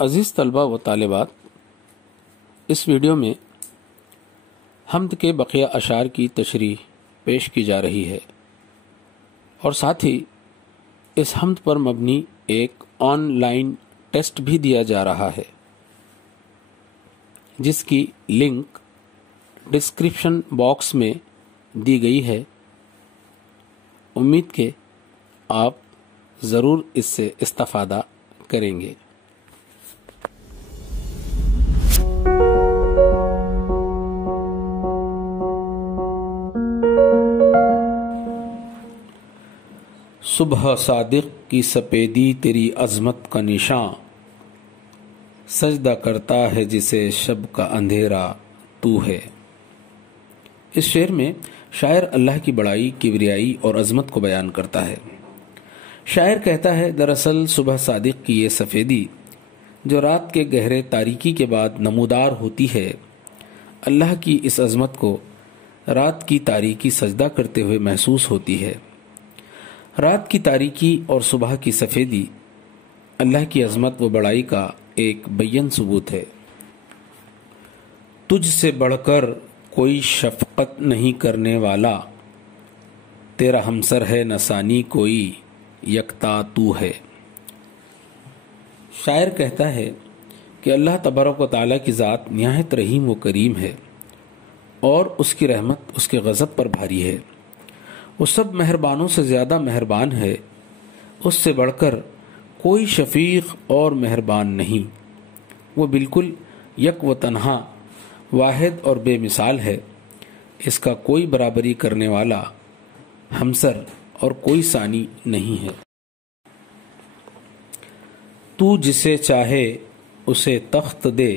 عزیز طلبہ و طالبات، اس ویڈیو میں حمد کے بقیہ اشعار کی تشریح پیش کی جا رہی ہے اور ساتھ ہی اس حمد پر مبنی ایک آن لائن ٹیسٹ بھی دیا جا رہا ہے، جس کی لنک ڈسکرپشن باکس میں دی گئی ہے۔ امید کہ آپ ضرور اس سے استفادہ کریں گے۔ صبح صادق کی سپیدی تیری عظمت کا نشاں، سجدہ کرتا ہے جسے شب کا اندھیرا تو ہے۔ اس شعر میں شاعر اللہ کی بڑائی، کبریائی اور عظمت کو بیان کرتا ہے۔ شاعر کہتا ہے، دراصل صبح صادق کی یہ سفیدی جو رات کے گہرے تاریکی کے بعد نمودار ہوتی ہے، اللہ کی اس عظمت کو رات کی تاریکی سجدہ کرتے ہوئے محسوس ہوتی ہے۔ رات کی تاریکی اور صبح کی سفیدی اللہ کی عظمت و بڑائی کا ایک بیان ثبوت ہے۔ تجھ سے بڑھ کر کوئی شفقت نہیں کرنے والا، تیرا ہمسر ہے نہ ثانی کوئی، یکتا تو ہے۔ شاعر کہتا ہے کہ اللہ تبارک و تعالیٰ کی ذات نہایت رحیم و کریم ہے اور اس کی رحمت اس کے غضب پر بھاری ہے۔ وہ سب مہربانوں سے زیادہ مہربان ہے، اس سے بڑھ کر کوئی شفیق اور مہربان نہیں۔ وہ بالکل یک و تنہا، واحد اور بے مثال ہے، اس کا کوئی برابری کرنے والا ہمسر اور کوئی ثانی نہیں ہے۔ تو جسے چاہے اسے تخت دے،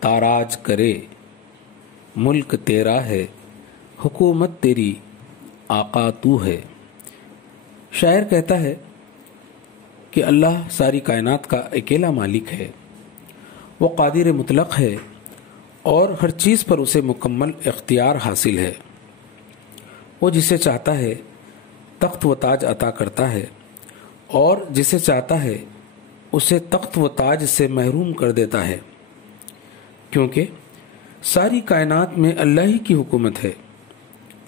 تاراج کرے، ملک تیرا ہے، حکومت تیری، آقا تو ہے۔ شاعر کہتا ہے کہ اللہ ساری کائنات کا اکیلا مالک ہے، وہ قادر مطلق ہے اور ہر چیز پر اسے مکمل اختیار حاصل ہے۔ وہ جسے چاہتا ہے تخت و تاج عطا کرتا ہے اور جسے چاہتا ہے اسے تخت و تاج سے محروم کر دیتا ہے، کیونکہ ساری کائنات میں اللہ ہی کی حکومت ہے۔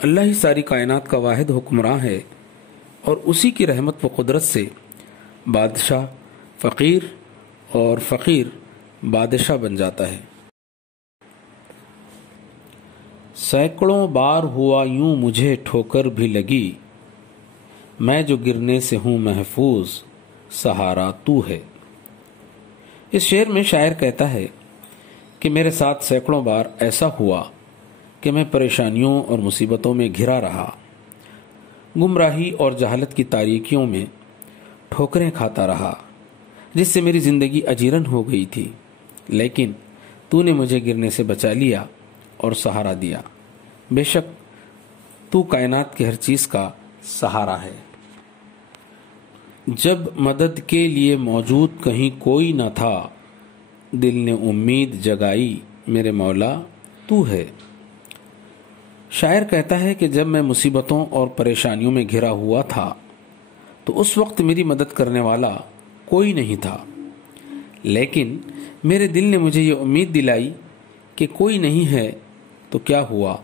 اللہ ہی ساری کائنات کا واحد حکمراں ہے اور اسی کی رحمت و قدرت سے بادشاہ فقیر اور فقیر بادشاہ بن جاتا ہے۔ سینکڑوں بار ہوا یوں مجھے ٹھوکر بھی لگی، میں جو گرنے سے ہوں محفوظ، سہارا تو ہے۔ اس شعر میں شاعر کہتا ہے کہ میرے ساتھ سینکڑوں بار ایسا ہوا کہ میں پریشانیوں اور مصیبتوں میں گھرا رہا، گمراہی اور جہالت کی تاریکیوں میں ٹھوکریں کھاتا رہا، جس سے میری زندگی اجیرن ہو گئی تھی، لیکن تو نے مجھے گرنے سے بچا لیا اور سہارا دیا۔ بے شک تو کائنات کی ہر چیز کا سہارا ہے۔ جب مدد کے لیے موجود کہیں کوئی نہ تھا، دل نے امید جگائی، میرے مولا تو ہے۔ شاعر کہتا ہے کہ جب میں مصیبتوں اور پریشانیوں میں گھرا ہوا تھا تو اس وقت میری مدد کرنے والا کوئی نہیں تھا، لیکن میرے دل نے مجھے یہ امید دلائی کہ کوئی نہیں ہے تو کیا ہوا،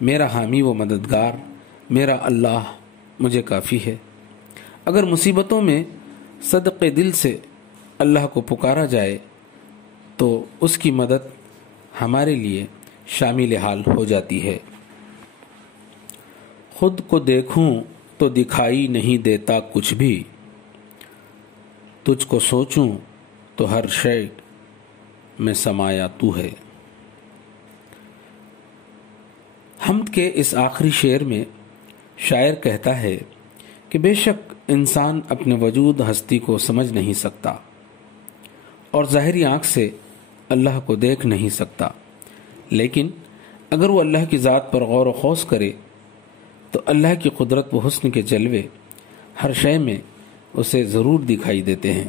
میرا حامی و مددگار میرا اللہ مجھے کافی ہے۔ اگر مصیبتوں میں صدق دل سے اللہ کو پکارا جائے تو اس کی مدد ہمارے لیے شامل حال ہو جاتی ہے۔ خود کو دیکھوں تو دکھائی نہیں دیتا کچھ بھی، تجھ کو سوچوں تو ہر شے میں سمایا تو ہے۔ حمد کے اس آخری شعر میں شاعر کہتا ہے کہ بے شک انسان اپنے وجود ہستی کو سمجھ نہیں سکتا اور ظاہری آنکھ سے اللہ کو دیکھ نہیں سکتا، لیکن اگر وہ اللہ کی ذات پر غور و خوض کرے تو اللہ کی قدرت و حسن کے جلوے ہر شے میں اسے ضرور دکھائی دیتے ہیں۔